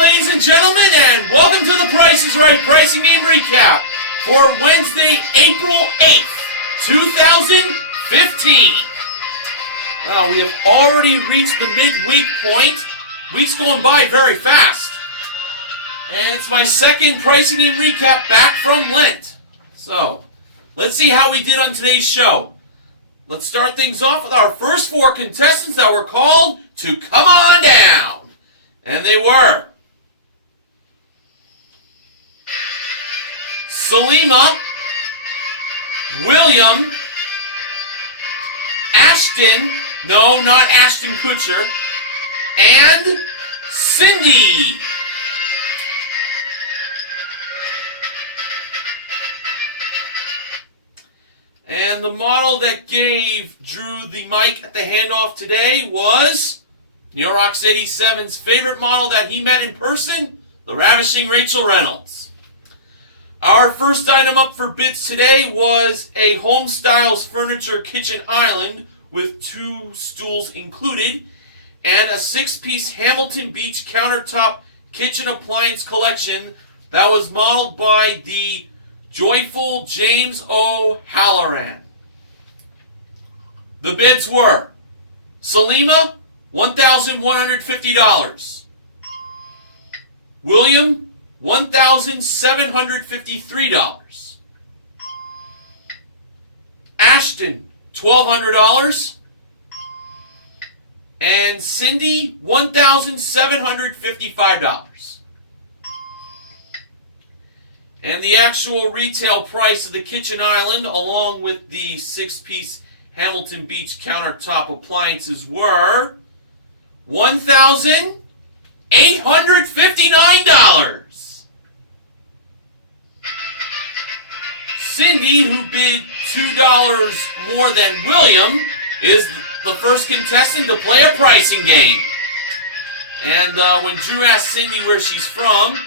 ladies and gentlemen, and welcome to the Price is Right Pricing Game Recap for Wednesday, April 8th, 2015. We have already reached the midweek point. Week's going by very fast. And it's my second Pricing Game Recap back from Lent. So, let's see how we did on today's show. Let's start things off with our first four contestants that were called to come on down. And they were Salima, William, Ashton, no, not Ashton Kutcher, and Cindy. And the model that gave Drew the mic at the handoff today was Neurox 87's favorite model that he met in person, the ravishing Rachel Reynolds. Our first item up for bids today was a Home Styles Furniture Kitchen Island with 2 stools included and a 6-piece Hamilton Beach countertop kitchen appliance collection that was modeled by the joyful James O'Halloran. The bids were Salima, $1,150. William, $1,753. Ashton, $1,200. And Cindy, $1,755. And the actual retail price of the kitchen island, along with the 6-piece Hamilton Beach countertop appliances, were $1,859. Cindy, who bid $2 more than William, is the first contestant to play a pricing game. And when Drew asked Cindy where she's from,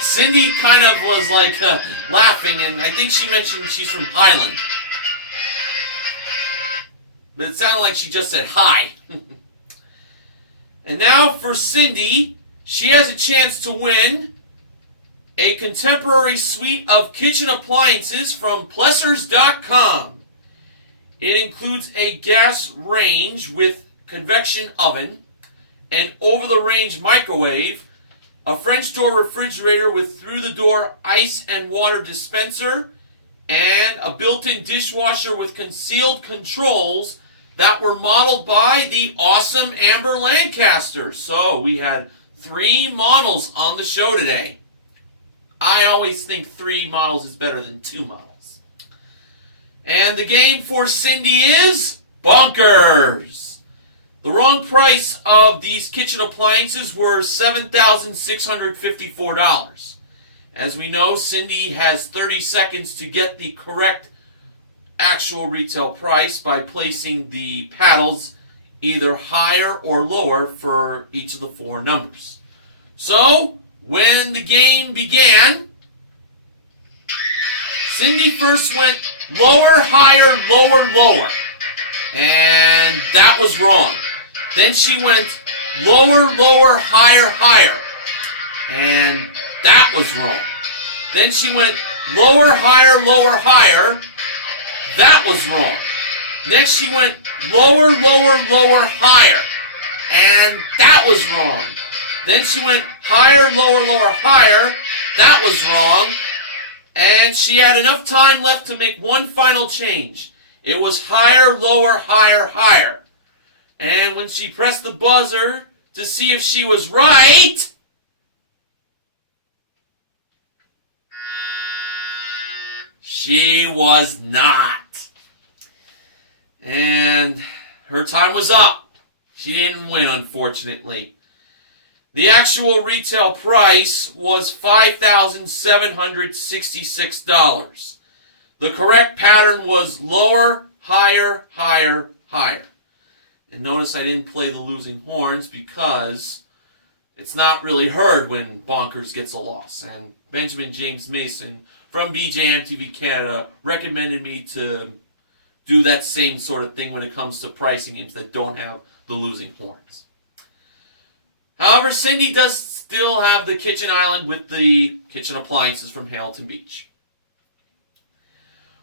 Cindy kind of was like laughing, and I think she mentioned she's from Highland. But it sounded like she just said hi. And now for Cindy, she has a chance to win a contemporary suite of kitchen appliances from Plessers.com. It includes a gas range with convection oven, an over-the-range microwave, a French door refrigerator with through-the-door ice and water dispenser, and a built-in dishwasher with concealed controls that were modeled by the awesome Amber Lancaster. So we had 3 models on the show today. I always think 3 models is better than 2 models. And the game for Cindy is Bonkers. The wrong price of these kitchen appliances were $7,654. As we know, Cindy has 30 seconds to get the correct actual retail price by placing the paddles either higher or lower for each of the 4 numbers. So, when the game began, Cindy first went lower, higher, lower, lower. And that was wrong. Then she went lower, lower, higher, higher. And that was wrong. Then she went lower, higher, lower, higher. That was wrong. Next she went lower, lower, lower, higher. And that was wrong. Then she went higher, lower, lower, higher. That was wrong. And she had enough time left to make one final change. It was higher, lower, higher, higher. And when she pressed the buzzer to see if she was right, she was not. And her time was up. She didn't win, unfortunately. The actual retail price was $5,766. The correct pattern was lower, higher, higher, higher. And notice I didn't play the losing horns because it's not really heard when Bonkers gets a loss. And Benjamin James Mason from BJMTV Canada recommended me to do that same sort of thing when it comes to pricing games that don't have the losing horns. However, Cindy does still have the kitchen island with the kitchen appliances from Hamilton Beach.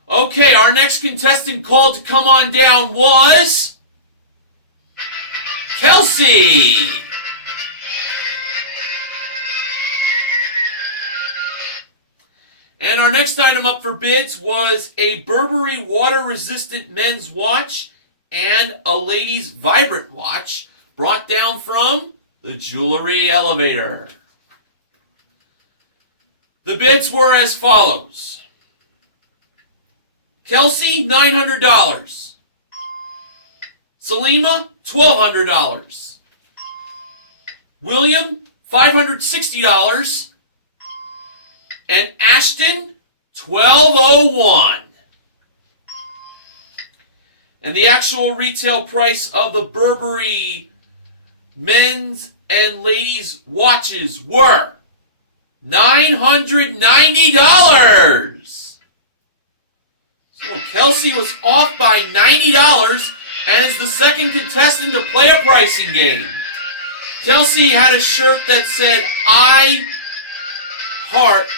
Okay, our next contestant called to come on down was Kelsey. And our next item up for bids was a Burberry water-resistant men's watch and a ladies' vibrant watch brought down from the Jewelry Elevator. The bids were as follows. Kelsey, $900. Salima, $1,200. William, $560. And Ashton, $1,201. And the actual retail price of the Burberry men's and ladies' watches were $990. So Kelsey was off by $90 and is the second contestant to play a pricing game. Kelsey had a shirt that said I, heart,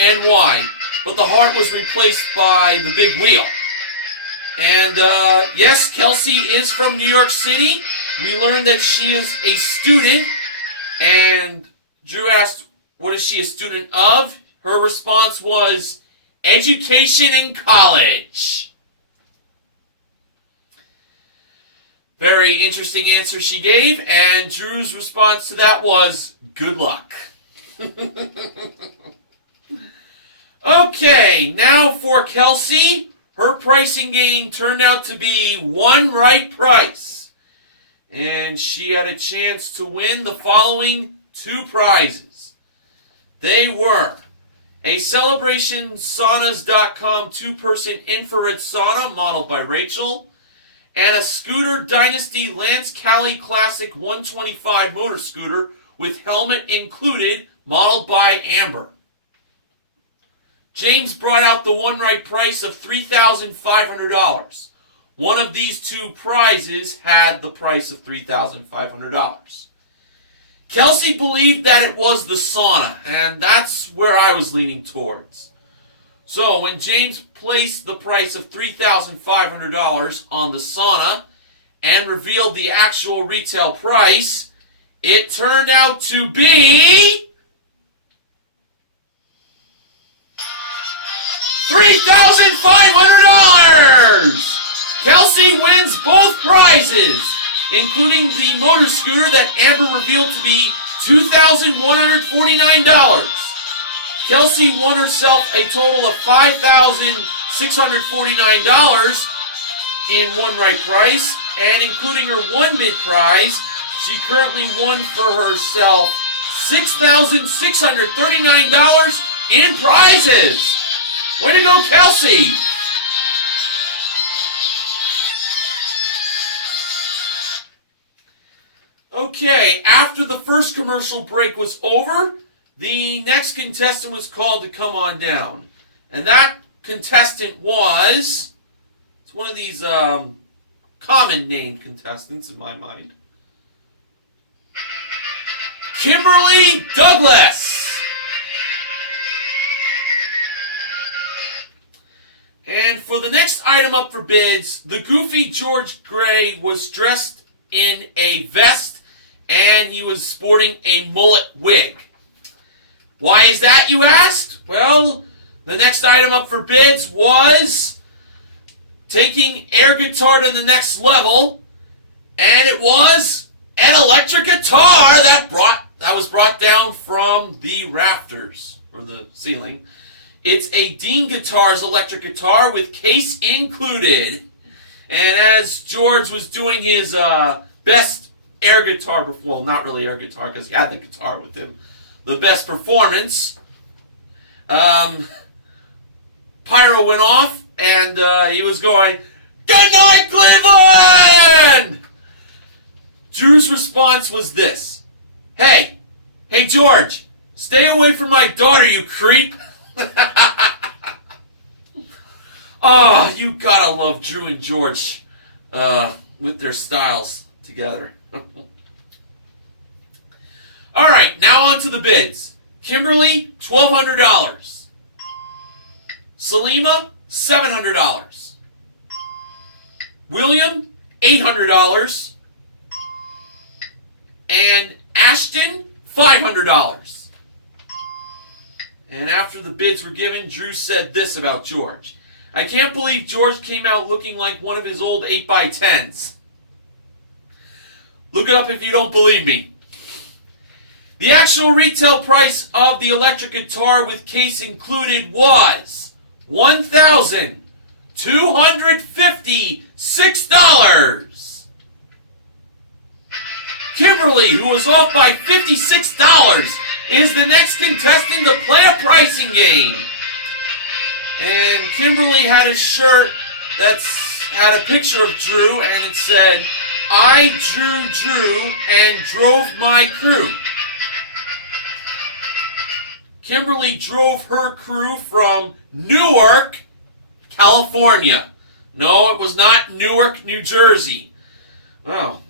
and Y, but the heart was replaced by the big wheel. And yes, Kelsey is from New York City. We learned that she is a student, and Drew asked, what is she a student of? Her response was, education in college. Very interesting answer she gave, and Drew's response to that was, good luck. Okay, now for Kelsey. Her pricing game turned out to be one right price. And she had a chance to win the following two prizes. They were a CelebrationSaunas.com 2-person infrared sauna modeled by Rachel, and a Scooter Dynasty Lance Cali Classic 125 motor scooter with helmet included, modeled by Amber. James brought out the one right price of $3,500. One of these two prizes had the price of $3,500. Kelsey believed that it was the sauna, and that's where I was leaning towards. So when James placed the price of $3,500 on the sauna and revealed the actual retail price, it turned out to be $3,500! Kelsey wins both prizes, including the motor scooter that Amber revealed to be $2,149. Kelsey won herself a total of $5,649 in one right price, and including her one bid prize, she currently won for herself $6,639 in prizes. Way to go, Kelsey! Okay, after the first commercial break was over, the next contestant was called to come on down. And that contestant was, it's one of these common named contestants in my mind, Kimberly Douglas. And for the next item up for bids, the goofy George Gray was dressed in a vest and he was sporting a mullet wig. Why is that, you asked? Well, the next item up for bids was taking air guitar to the next level, and it was an electric guitar that was brought down from the rafters, or the ceiling. It's a Dean Guitars electric guitar with case included. And as George was doing his best air guitar, well, not really air guitar because he had the guitar with him, the best performance, pyro went off and he was going, "Good night, Cleveland!" Drew's response was this: Hey George, stay away from my daughter, you creep. Oh, you gotta love Drew and George with their styles together. All right, now on to the bids. Kimberly, $1,200. Salima, $700. William, $800. And Ashton, $500. And after the bids were given, Drew said this about George. I can't believe George came out looking like one of his old 8x10s. Look it up if you don't believe me. The actual retail price of the electric guitar with case included was $1,256. Kimberly, who was off by $56, is the next contestant to play a pricing game. And Kimberly had a shirt that had a picture of Drew, and it said, I drew and drove my crew. Kimberly drove her crew from Newark, California. No, it was not Newark, New Jersey. Well,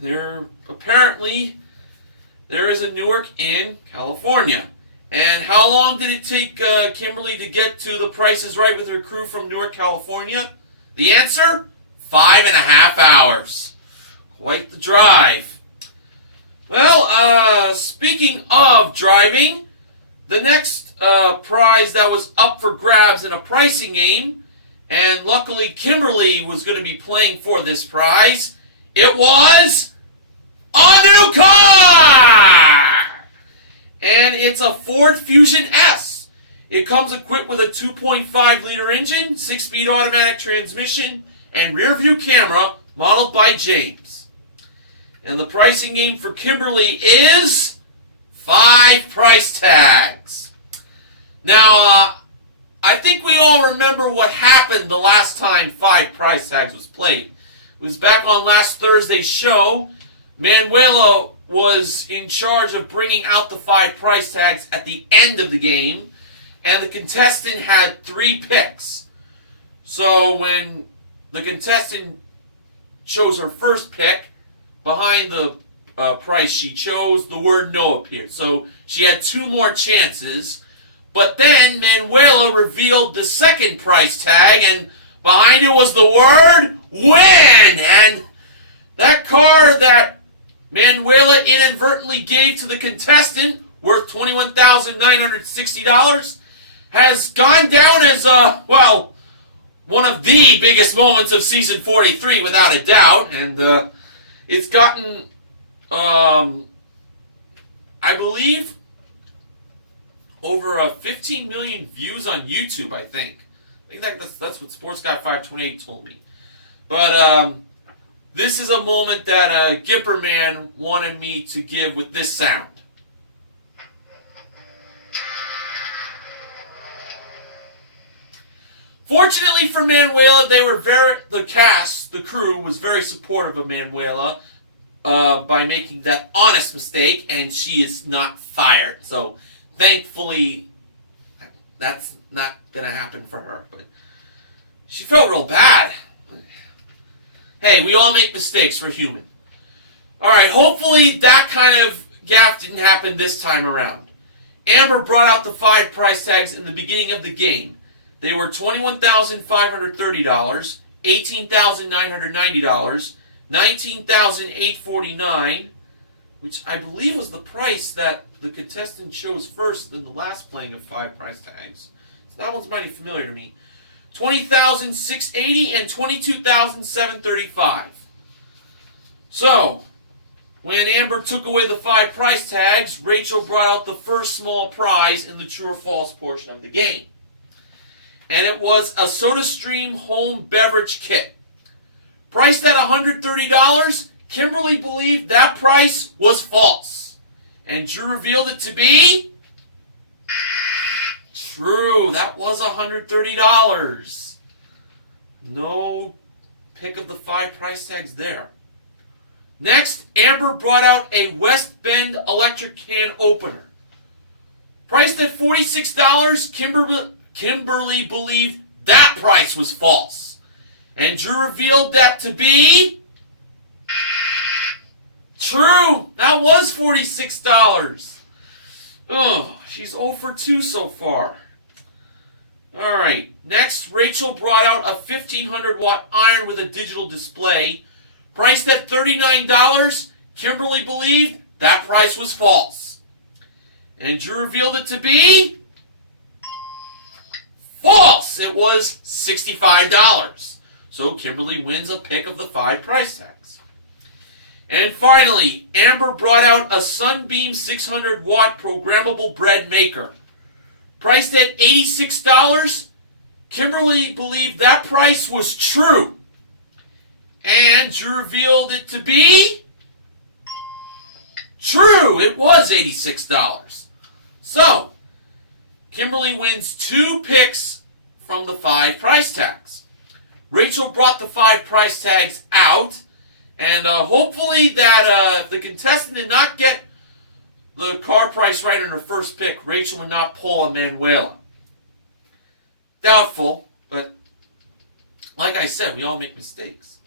apparently there is a Newark in California. And how long did it take Kimberly to get to the Price is Right with her crew from Newark, California? The answer? 5.5 hours. Quite the drive. Well, speaking of driving, the next prize that was up for grabs in a pricing game, and luckily Kimberly was going to be playing for this prize, it was a new car! And it's a Ford Fusion S. It comes equipped with a 2.5-liter engine, 6-speed automatic transmission, and rear-view camera modeled by James. And the pricing game for Kimberly is 5 price tags. Now, I think we all remember what happened the last time 5 price tags was played. It was back on last Thursday's show. Manuela was in charge of bringing out the 5 price tags at the end of the game, and the contestant had 3 picks. So when the contestant chose her first pick, behind the price she chose, the word no appeared. So she had 2 more chances, but then Manuela revealed the second price tag, and behind it was the word win! And that car that Manuela inadvertently gave to the contestant, worth $21,960, has gone down as, one of the biggest moments of season 43, without a doubt. And it's gotten, I believe, over 15 million views on YouTube, I think. I think that's what Sports Guy 528 told me. But this is a moment that Gipper Man wanted me to give with this sound. Fortunately for Manuela, the crew was very supportive of Manuela by making that honest mistake, and she is not fired. So, thankfully, that's not going to happen for her. But she felt real bad. Hey, we all make mistakes. We're human. Alright, hopefully that kind of gaffe didn't happen this time around. Amber brought out the 5 price tags in the beginning of the game. They were $21,530, $18,990, $19,849, which I believe was the price that the contestant chose first in the last playing of 5 price tags. So that one's mighty familiar to me. $20,680 and $22,735. So, when Amber took away the 5 price tags, Rachel brought out the first small prize in the true or false portion of the game. And it was a SodaStream home beverage kit. Priced at $130, Kimberly believed that price was false. And Drew revealed it to be true. That was $130. No pick of the 5 price tags there. Next, Amber brought out a West Bend electric can opener. Priced at $46, Kimberly believed that price was false. And Drew revealed that to be true. That was $46. Oh, she's 0 for 2 so far. Alright, next Rachel brought out a 1500 watt iron with a digital display. Priced at $39, Kimberly believed that price was false. And Drew revealed it to be false. It was $65. So Kimberly wins a pick of the 5 price tags. And finally, Amber brought out a Sunbeam 600 watt programmable bread maker. Priced at $86, Kimberly believed that price was true. And Drew revealed it to be true. It was $86. So, Kimberly wins 2 picks from the 5 price tags. Rachel brought the 5 price tags out, and hopefully that if the contestant did not get the car price right in her first pick, Rachel would not pull a Manuela. Doubtful, but like I said, we all make mistakes.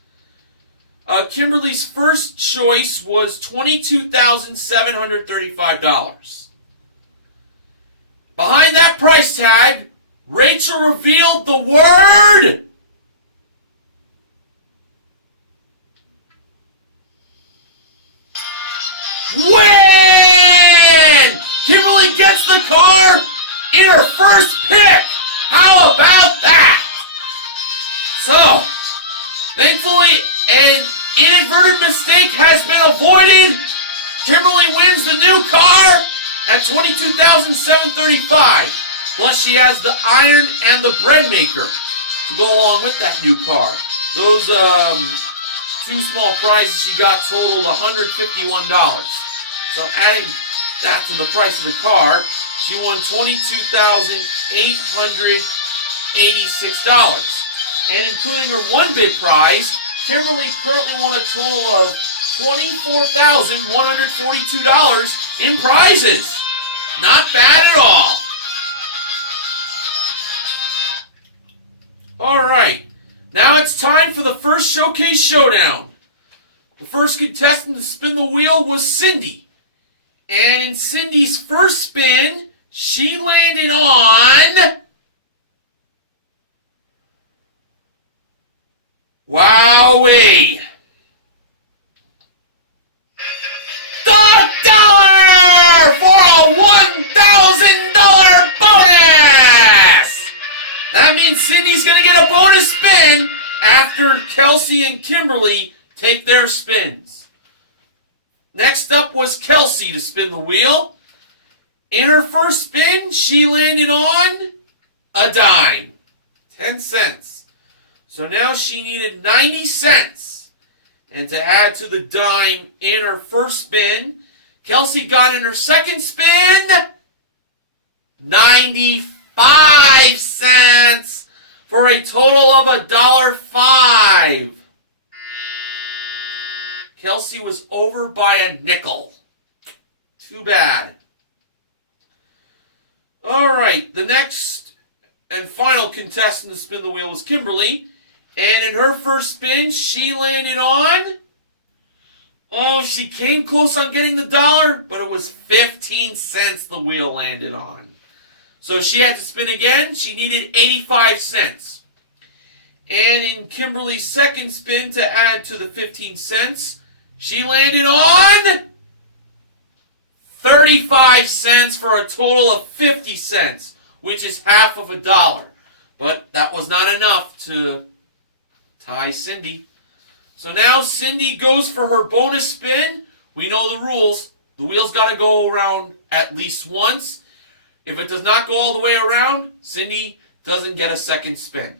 Kimberly's first choice was $22,735. Behind that price tag, Rachel revealed the word win! Kimberly gets the car in her first pick. How about that? So, thankfully, an inadvertent mistake has been avoided. Kimberly wins the new car at $22,735. Plus, she has the iron and the bread maker to go along with that new car. Those 2 small prizes she got totaled $151. So adding that to the price of the car, she won $22,886. And including her 1 bid prize, Kimberly currently won a total of $24,142 in prizes. Not bad at all. Alright, now it's time for the first showcase showdown. The first contestant to spin the wheel was Cindy. And in Cindy's first spin, she landed on Wowee! $1 for a $1,000 bonus! That means Cindy's going to get a bonus spin after Kelsey and Kimberly take their spins. Next up was Kelsey to spin the wheel. In her first spin, she landed on a dime. 10 cents. So now she needed 90 cents. And to add to the dime in her first spin, Kelsey got in her second spin 95 cents for a total of $1.05. Kelsey was over by a nickel. Too bad. Alright, the next and final contestant to spin the wheel was Kimberly. And in her first spin, she landed on... Oh, she came close on getting the $1, but it was 15 cents the wheel landed on. So she had to spin again. She needed 85 cents. And in Kimberly's second spin, to add to the 15 cents, she landed on 35 cents for a total of 50 cents, which is half of $1. But that was not enough to tie Cindy. So now Cindy goes for her bonus spin. We know the rules. The wheel's got to go around at least once. If it does not go all the way around, Cindy doesn't get a second spin.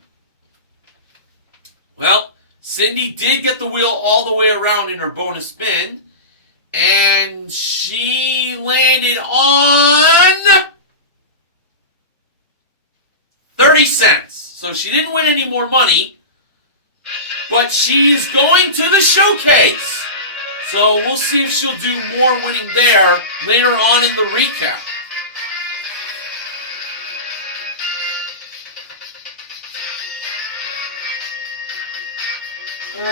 Well, Cindy did get the wheel all the way around in her bonus spin. And she landed on 30 cents. So she didn't win any more money. But she is going to the showcase. So we'll see if she'll do more winning there later on in the recap.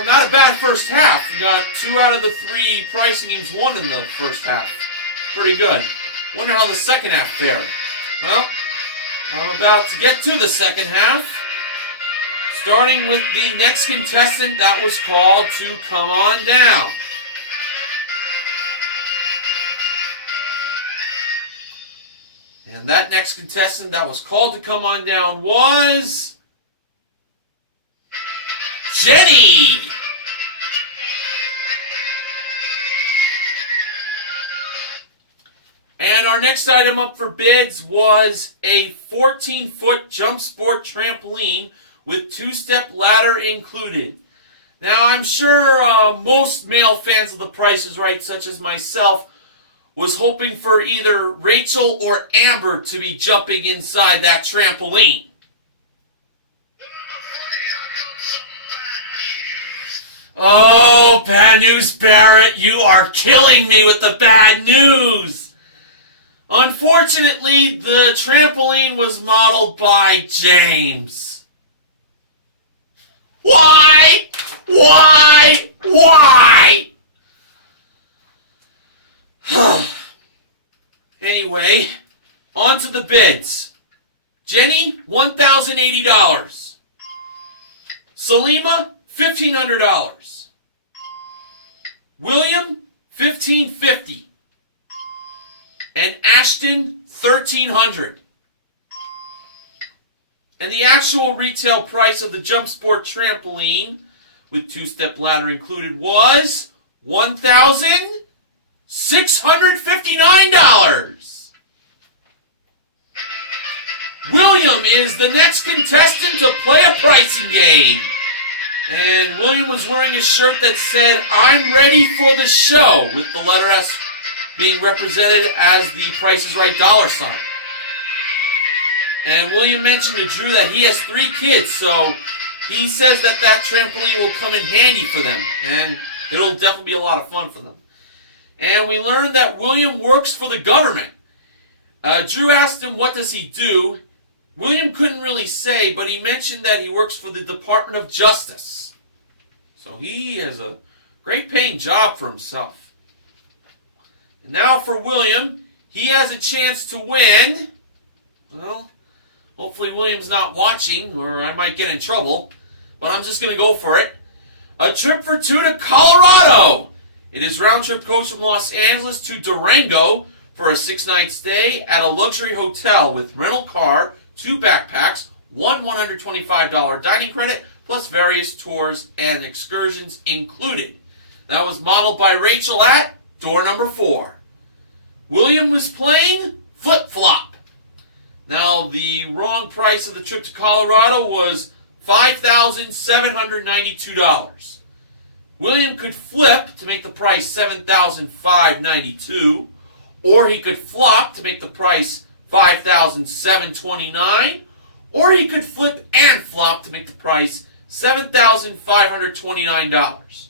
Not a bad first half. We got 2 out of the 3 pricing games won in the first half. Pretty good. Wonder how the second half fared. Well, I'm about to get to the second half. Starting with the next contestant that was called to come on down. And that next contestant that was called to come on down was Jenny. And our next item up for bids was a 14-foot jump sport trampoline with two-step ladder included. Now, I'm sure most male fans of The Price is Right, such as myself, was hoping for either Rachel or Amber to be jumping inside that trampoline. Oh, bad news, Barrett. You are killing me with the bad news. Unfortunately, the trampoline was modeled by James. Why? Why? Why? Anyway, on to the bids. Jenny, $1,080. Salima, $1,500. William, $1,550. And Ashton, $1,300. And the actual retail price of the Jump Sport trampoline, with two-step ladder included, was $1,659. William is the next contestant to play a pricing game. And William was wearing a shirt that said, "I'm ready for the show," with the letter S being represented as the Price is Right $sign. And William mentioned to Drew that he has 3 kids, so he says that that trampoline will come in handy for them, and it'll definitely be a lot of fun for them. And we learned that William works for the government. Drew asked him, what does he do? William couldn't really say, but he mentioned that he works for the Department of Justice. So he has a great paying job for himself. And now for William, he has a chance to win. Well, hopefully William's not watching, or I might get in trouble, but I'm just going to go for it. A trip for 2 to Colorado. It is round-trip coach from Los Angeles to Durango for a 6-night stay at a luxury hotel with rental car, 2 backpacks, one $125 dining credit, plus various tours and excursions included. That was modeled by Rachel at door number 4. William was playing flip-flop. Now, the wrong price of the trip to Colorado was $5,792. William could flip to make the price $7,592, or he could flop to make the price $5,729, or he could flip and flop to make the price $7,529.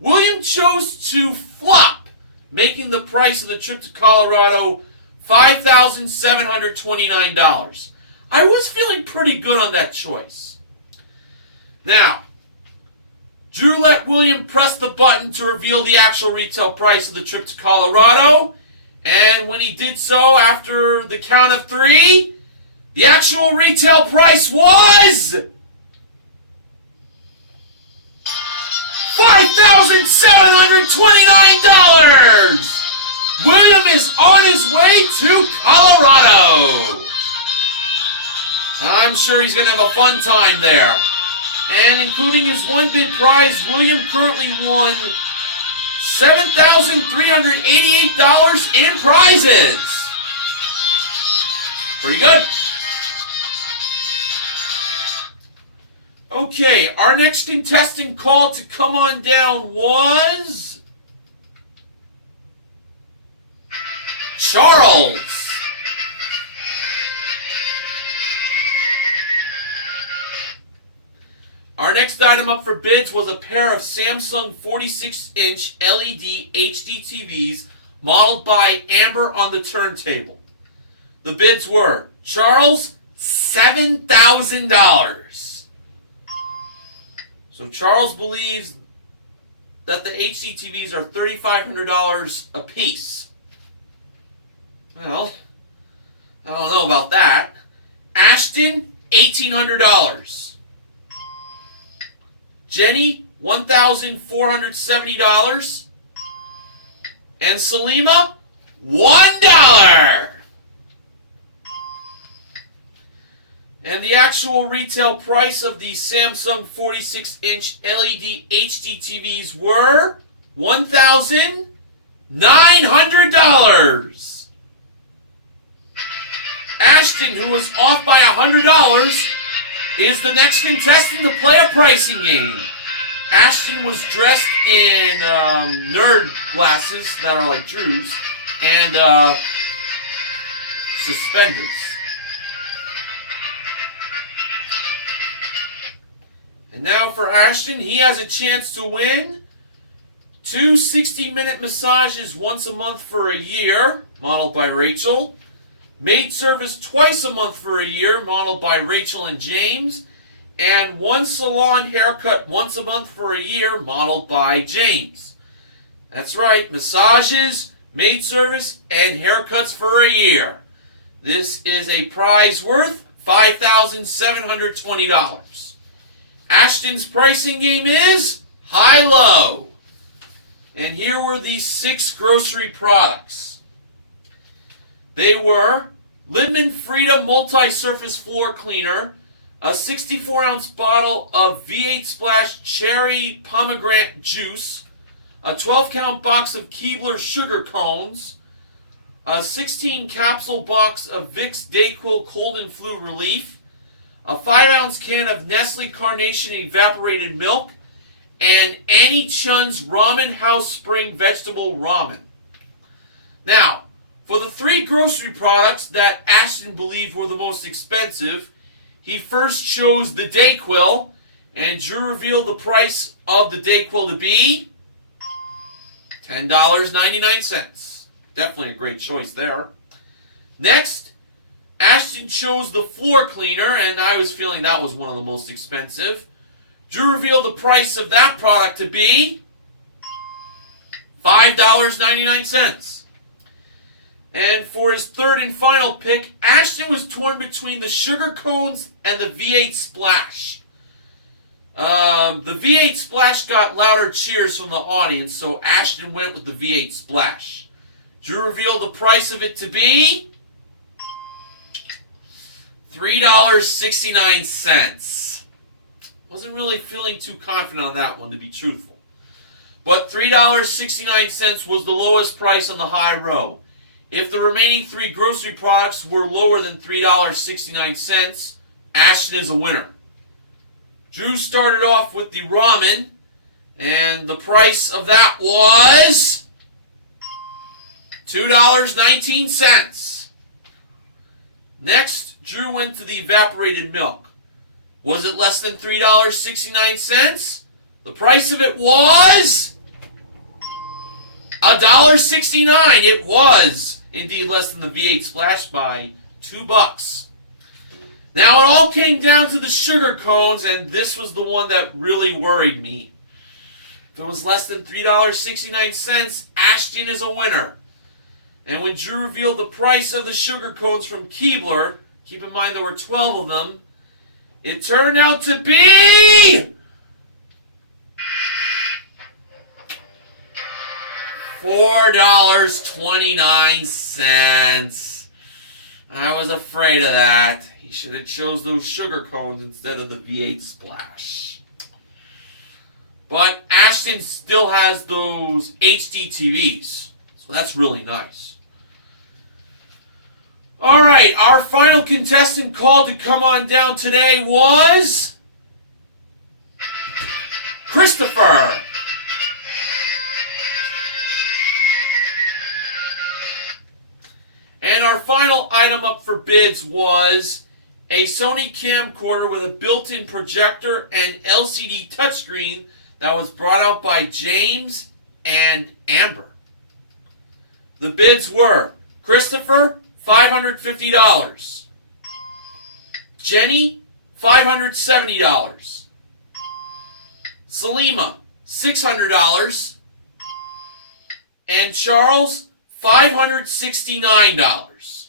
William chose to flop, making the price of the trip to Colorado $5,729. I was feeling pretty good on that choice. Now, Drew let William press the button to reveal the actual retail price of the trip to Colorado, and when he did so, after the count of 3, the actual retail price was $5,729! William is on his way to Colorado. I'm sure he's going to have a fun time there. And including his one bid prize, William currently won $7,388 in prizes. Pretty good. Okay, our next contestant called to come on down was Charles. Our next item up for bids was a pair of Samsung 46-inch LED HD TVs modeled by Amber on the turntable. The bids were, Charles, $7,000. So Charles believes that the HD TVs are $3,500 a piece. Well, I don't know about that. Ashton, $1,800. Jenny, $1,470. And Salima, $1. And the actual retail price of the Samsung 46-inch LED HD TVs were $1,900. Ashton, who was off by $100, is the next contestant to play a pricing game. Ashton was dressed in nerd glasses that are like Drew's and suspenders. And now for Ashton, he has a chance to win 2 60-minute massages once a month for a year, modeled by Rachel. Maid service twice a month for a year, modeled by Rachel and James. And 1 salon haircut once a month for a year, modeled by James. That's right, massages, maid service, and haircuts for a year. This is a prize worth $5,720. Ashton's pricing game is high-low. And here were the 6 grocery products. They were Lidman Frida Multi-Surface Floor Cleaner, a 64-ounce bottle of V8 Splash Cherry Pomegranate Juice, a 12-count box of Keebler Sugar Cones, a 16-capsule box of Vicks DayQuil Cold and Flu Relief, a 5-ounce can of Nestle Carnation Evaporated Milk, and Annie Chun's Ramen House Spring Vegetable Ramen. Now, for the 3 grocery products that Ashton believed were the most expensive, he first chose the DayQuil, and Drew revealed the price of the DayQuil to be $10.99. Definitely a great choice there. Next, Ashton chose the floor cleaner, and I was feeling that was one of the most expensive. Drew revealed the price of that product to be $5.99. And for his third and final pick, Ashton was torn between the sugar cones and the V8 Splash. The V8 Splash got louder cheers from the audience, so Ashton went with the V8 Splash. Drew revealed the price of it to be $3.69. Wasn't really feeling too confident on that one, to be truthful. But $3.69 was the lowest price on the high row. If the remaining 3 grocery products were lower than $3.69, Ashton is a winner. Drew started off with the ramen, and the price of that was $2.19. Next, Drew went to the evaporated milk. Was it less than $3.69? The price of it was $1.69. It was indeed less than the V8 Splash by $2. Now it all came down to the sugar cones, and this was the one that really worried me. If it was less than $3.69, Ashton is a winner. And when Drew revealed the price of the sugar cones from Keebler, keep in mind there were 12 of them, it turned out to be $4.29. I was afraid of that. He should have chose those sugar cones instead of the V8 Splash. But Ashton still has those HD TVs, so that's really nice. All right, our final contestant called to come on down today was Christopher. And our final item up for bids was a Sony camcorder with a built-in projector and LCD touchscreen that was brought out by James and Amber. The bids were Christopher, $550. Jenny, $570. Salima, $600. And Charles, $569.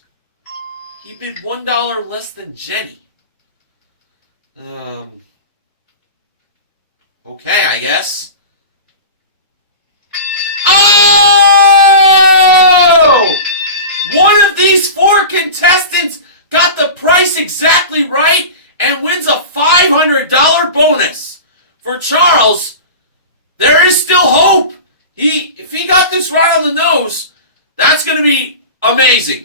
He bid $1 less than Jenny. Okay, I guess. Oh! One of these four contestants got the price exactly right and wins a $500 bonus. For Charles, there is still hope. If he got this right on the nose, that's going to be amazing.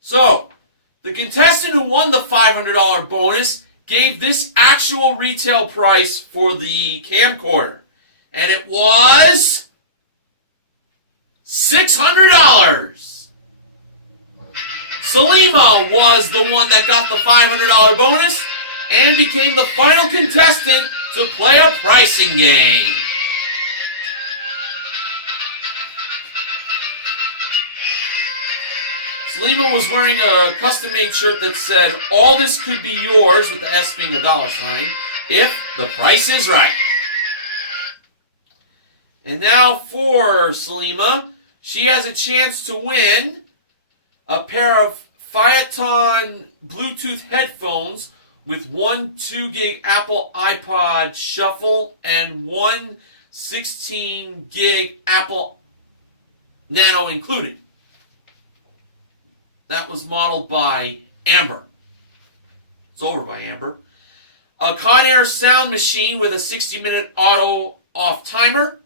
So, the contestant who won the $500 bonus gave this actual retail price for the camcorder. And it was $600. Salima was the one that got the $500 bonus and became the final contestant to play a pricing game. Salima was wearing a custom-made shirt that said, "All this could be yours," with the S being a $sign, if the price is right. And now for Salima, she has a chance to win a pair of Phaeton Bluetooth headphones with one 2-gig Apple iPod Shuffle and one 16-gig Apple Nano included. That was modeled by Amber. It's over by Amber. A Conair sound machine with a 60-minute auto off timer.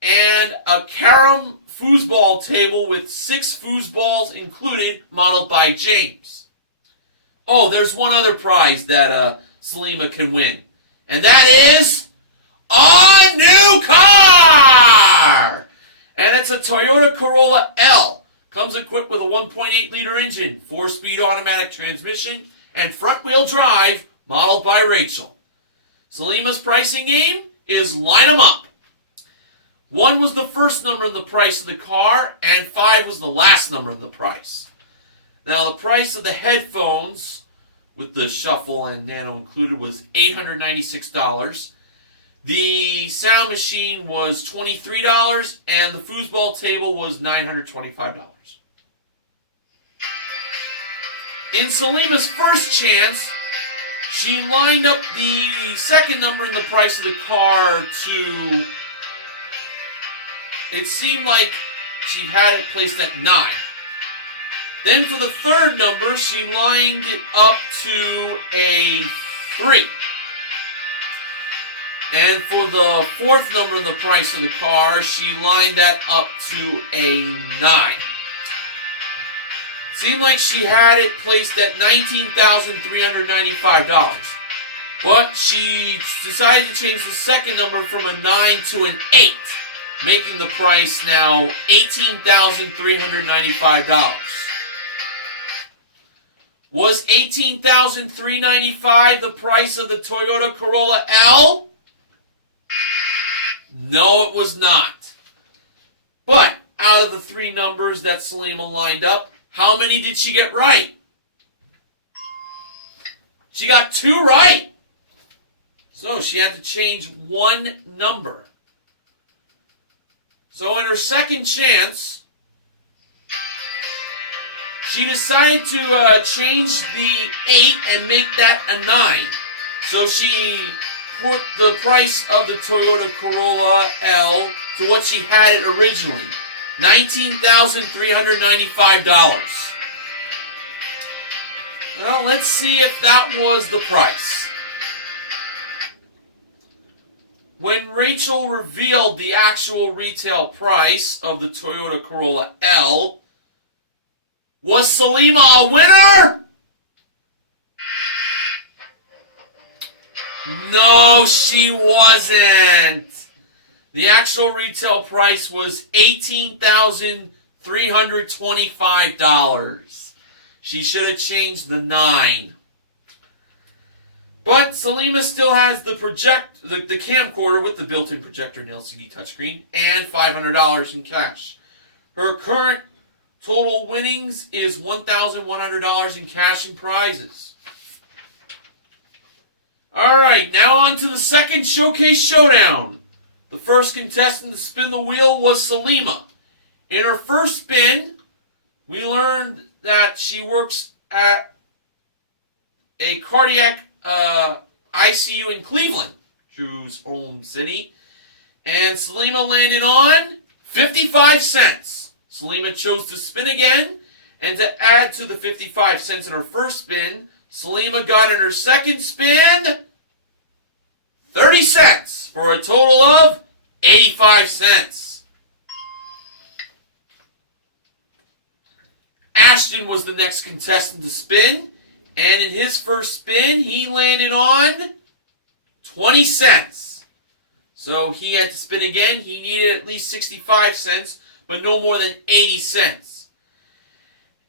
And a carom foosball table with 6 foosballs included, modeled by James. Oh, there's one other prize that Salima can win. And that is a new car! And it's a Toyota Corolla L. Comes equipped with a 1.8-liter engine, 4-speed automatic transmission, and front-wheel drive, modeled by Rachel. Salima's pricing game is line 'em up. 1 was the first number in the price of the car, and 5 was the last number in the price. Now, the price of the headphones, with the Shuffle and Nano included, was $896. The sound machine was $23, and the foosball table was $925. In Salima's first chance, she lined up the second number in the price of the car to... It seemed like she had it placed at 9. Then for the third number, she lined it up to a 3. And for the fourth number in the price of the car, she lined that up to a 9. Seemed like she had it placed at $19,395. But she decided to change the second number from a 9 to an 8. Making the price now $18,395. Was $18,395 the price of the Toyota Corolla L? No, it was not. But out of the 3 numbers that Salima lined up, how many did she get right? She got 2 right. So she had to change 1 number. So in her second chance, she decided to change the 8 and make that a 9. So she put the price of the Toyota Corolla L to what she had it originally, $19,395. Well, let's see if that was the price. When Rachel revealed the actual retail price of the Toyota Corolla L, was Salima a winner? No, she wasn't. The actual retail price was $18,325. She should have changed the 9. But Salima still has the camcorder with the built-in projector and LCD touchscreen and $500 in cash. Her current total winnings is $1,100 in cash and prizes. Alright, now on to the second Showcase Showdown. The first contestant to spin the wheel was Salima. In her first spin, we learned that she works at a cardiac ICU in Cleveland, Drew's home city. And Salima landed on 55 cents. Salima chose to spin again, and to add to the 55 cents in her first spin, Salima got in her second spin 30 cents for a total of 85 cents. Ashton was the next contestant to spin, and in his first spin, he landed on 20 cents. So he had to spin again. He needed at least 65 cents, but no more than 80 cents.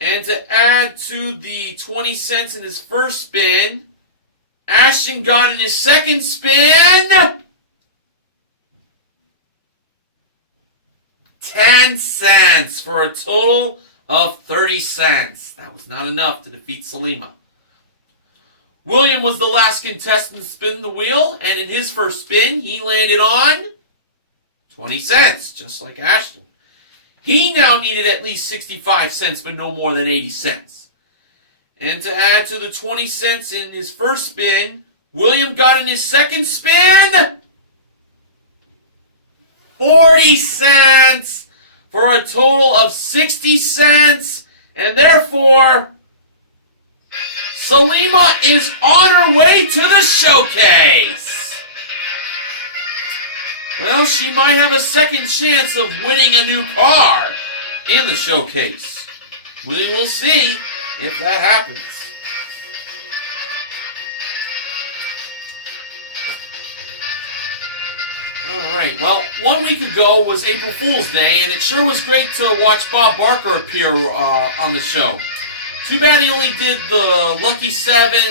And to add to the 20 cents in his first spin, Ashton got in his second spin 10 cents for a total of 30 cents. That was not enough to defeat Salima. William was the last contestant to spin the wheel, and in his first spin, he landed on 20 cents, just like Ashton. He now needed at least 65 cents, but no more than 80 cents. And to add to the 20 cents in his first spin, William got in his second spin 40 cents for a total of 60 cents, and therefore Salima is on her way to the showcase. Well, she might have a second chance of winning a new car in the showcase. We will see if that happens. Alright, well, 1 week ago was April Fool's Day, and it sure was great to watch Bob Barker appear on the show. Too bad he only did the Lucky 7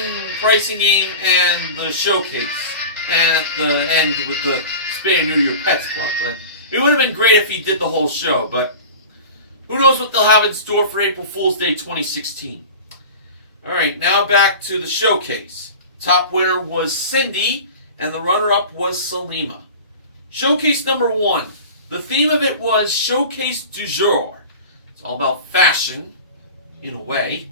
pricing game and the showcase. And at the end with the Spay and Neuter Your Pets Club. But it would have been great if he did the whole show, but who knows what they'll have in store for April Fool's Day 2016. Alright, now back to the showcase. Top winner was Cindy, and the runner-up was Salima. Showcase number 1. The theme of it was Showcase du Jour. It's all about fashion, in a way.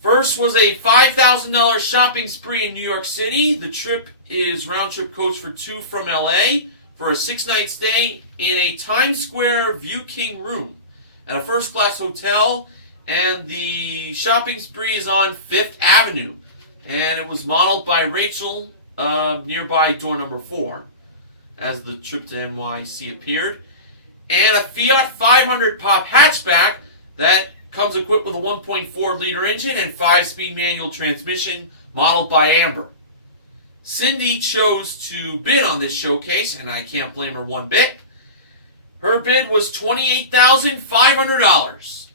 First was a $5,000 shopping spree in New York City. The trip is round-trip coach for 2 from LA for a 6-night stay in a Times Square View King room at a first-class hotel, and the shopping spree is on 5th Avenue, and it was modeled by Rachel nearby door number 4 as the trip to NYC appeared, and a Fiat 500 pop hatchback that comes equipped with a 1.4-liter engine and 5-speed manual transmission modeled by Amber. Cindy chose to bid on this showcase, and I can't blame her one bit. Her bid was $28,500.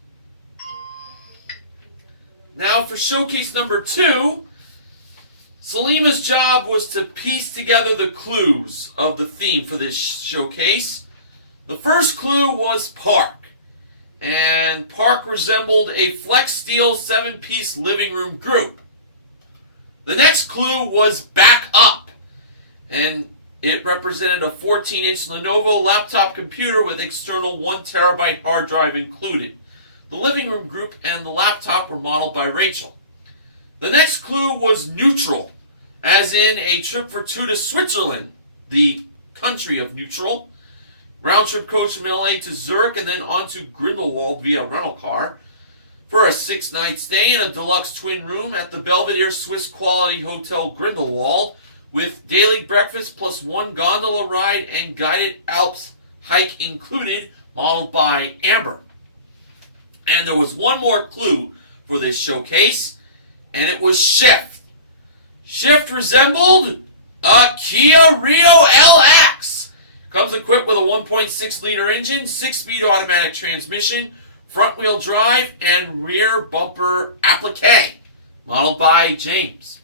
Now for showcase number 2, Salima's job was to piece together the clues of the theme for this showcase. The first clue was Park, and Park resembled a Flex Steel 7-piece living room group. The next clue was Back Up, and it represented a 14-inch Lenovo laptop computer with external 1TB hard drive included. The living room group and the laptop were modeled by Rachel. The next clue was Neutral, as in a trip for 2 to Switzerland, the country of neutral. Round-trip coach from LA to Zurich and then on to Grindelwald via rental car for a 6-night stay in a deluxe twin room at the Belvedere Swiss Quality Hotel Grindelwald with daily breakfast plus 1 gondola ride and guided Alps hike included, modeled by Amber. And there was one more clue for this showcase, and it was Shift. Shift resembled a Kia Rio LX. Comes equipped with a 1.6-liter engine, 6-speed automatic transmission, front-wheel drive, and rear bumper applique, modeled by James.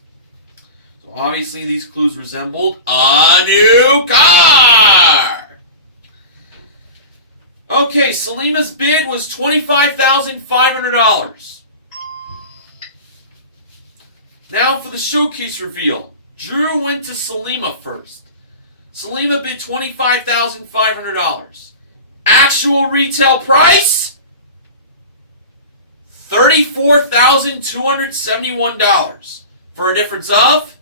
So obviously these clues resembled a new car. Okay, Salima's bid was $25,500. Now for the showcase reveal. Drew went to Salima first. Selima bid $25,500. Actual retail price? $34,271 for a difference of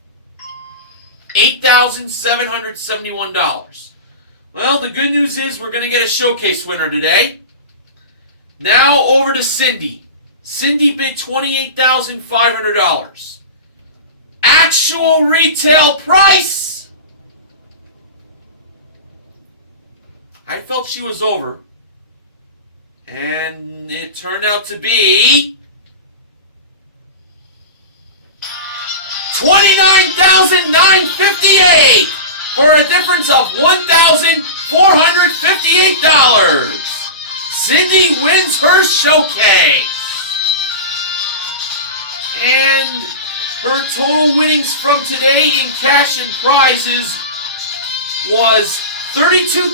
$8,771. Well, the good news is we're going to get a showcase winner today. Now over to Cindy. Cindy bid $28,500. Actual retail price? I felt she was over. And it turned out to be $29,958 for a difference of $1,458. Cindy wins her showcase. And her total winnings from today in cash and prizes was $32,817.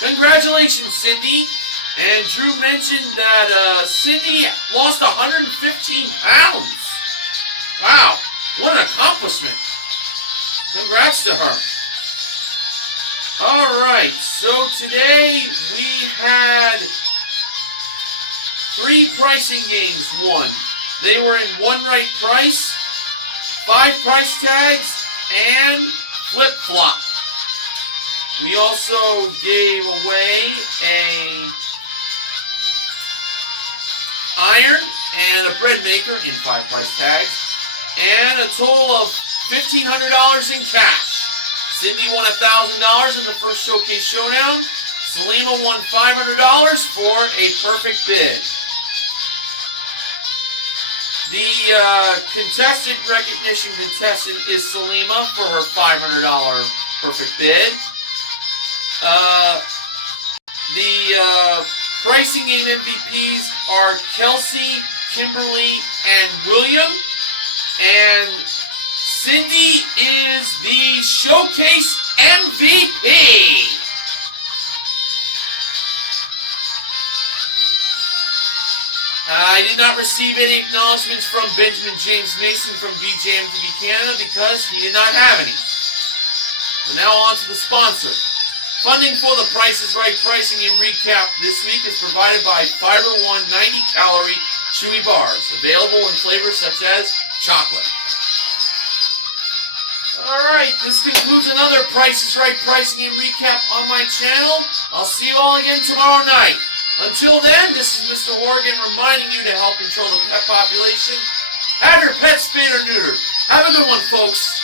Congratulations, Cindy. And Drew mentioned that Cindy lost 115 pounds. Wow, what an accomplishment. Congrats to her. All right, so today we had 3 pricing games won. They were in one right price, 5 price tags, and flip-flop. We also gave away a iron and a bread maker in 5 price tags, and a total of $1,500 in cash. Cindy won $1,000 in the first showcase showdown. Selima won $500 for a perfect bid. The contestant recognition contestant is Selima for her $500 perfect bid. The pricing game MVPs are Kelsey, Kimberly, and William. And Cindy is the showcase MVP. I did not receive any acknowledgments from Benjamin James Mason from BJMTV Canada because he did not have any. So now on to the sponsor. Funding for the Price is Right pricing and recap this week is provided by Fiber One 90-calorie chewy bars, available in flavors such as chocolate. Alright, this concludes another Price is Right pricing and recap on my channel. I'll see you all again tomorrow night. Until then, this is Mr. Horgan reminding you to help control the pet population. Have your pet spayed or neutered. Have a good one, folks.